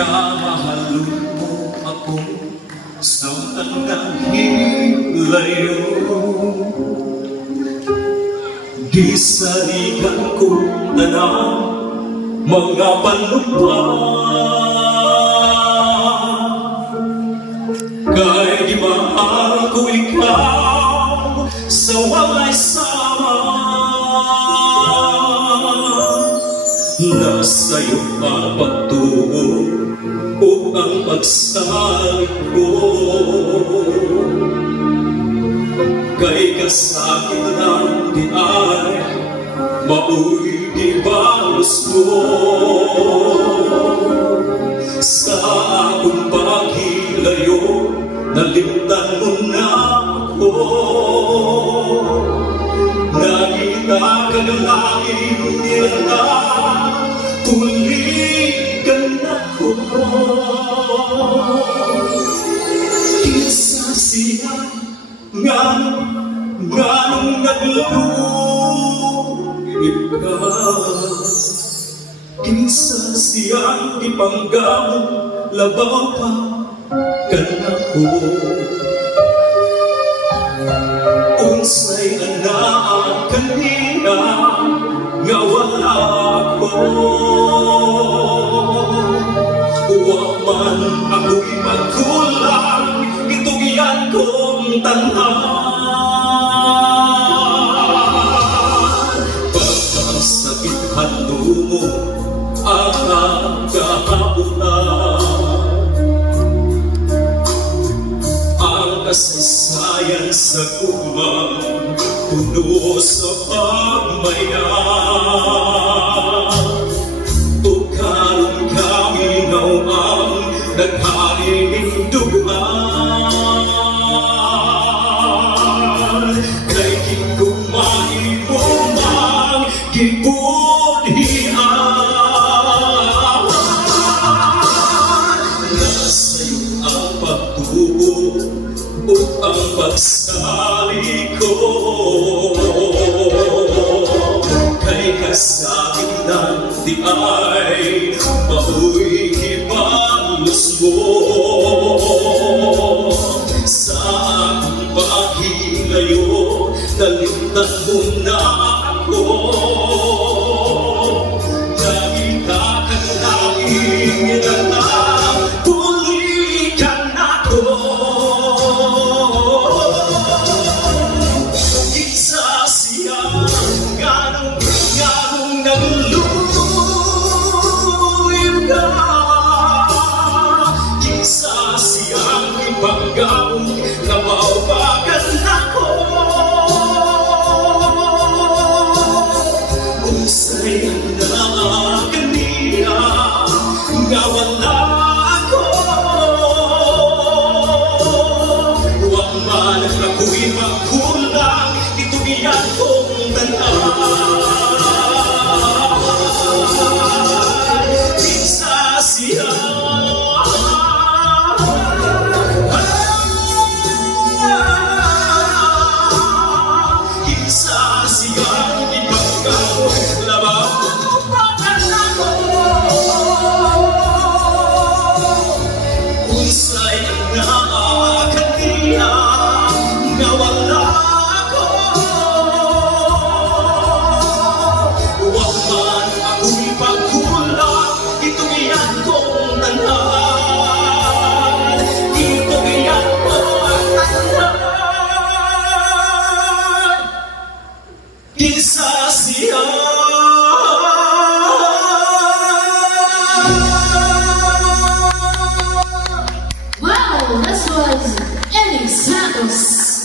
Minamahal mo ako sa hilayo. Gisaligan ko tanang mga panupa. Kay di mahal ko ikaw sa walay sama. Nasa'yo ang pagtuo o ang pagsalik ko. Kay kasakit ng di ay mao'y di balos mo. Sa akong paghilayo, nalimtan mo na ako. Nakita ka ng aking nilalang, tuligan ako. Kinsa siya nganong naglulungib ka. Kinsa siyang ipanggamong labaw pa kanako. Unsay anaa kanina nga wala ako. Wa man ako'y magkulang, itugyan kong tanhan. Pagkasakit hantungo ang kahabutan, ang kasaysayan sa kumang puno sa pagmayan. O karon kaminaw ang naghaling dugan. Kay kikumahi mo mang gibudhian. Nasa'yo ang pagtuo o ang pagsalik ko. Kay kasakit ng di ay mao'y ibalos mo. Sa aking paghilayo, nalimtan mo na ako. Nakita ka na aking nilalang, tuligan ako. Kinsa siya nganong nagluluyog ka. Kinsa siyang ipanggamong nabawagan ako. Unsay anaa kanina nga wala ako. Wa man ako'y magkulang, itugyan kong tanhan. Kinsa siya siyang ipanggamong labaw pa kanako. Unsay anaa kanina nga wala ako. Wa man ako'y pagkulang, itugyan kong tanhan. Itugyan kong tanhan. Kinsa siya Wow, this was Eddie Santos.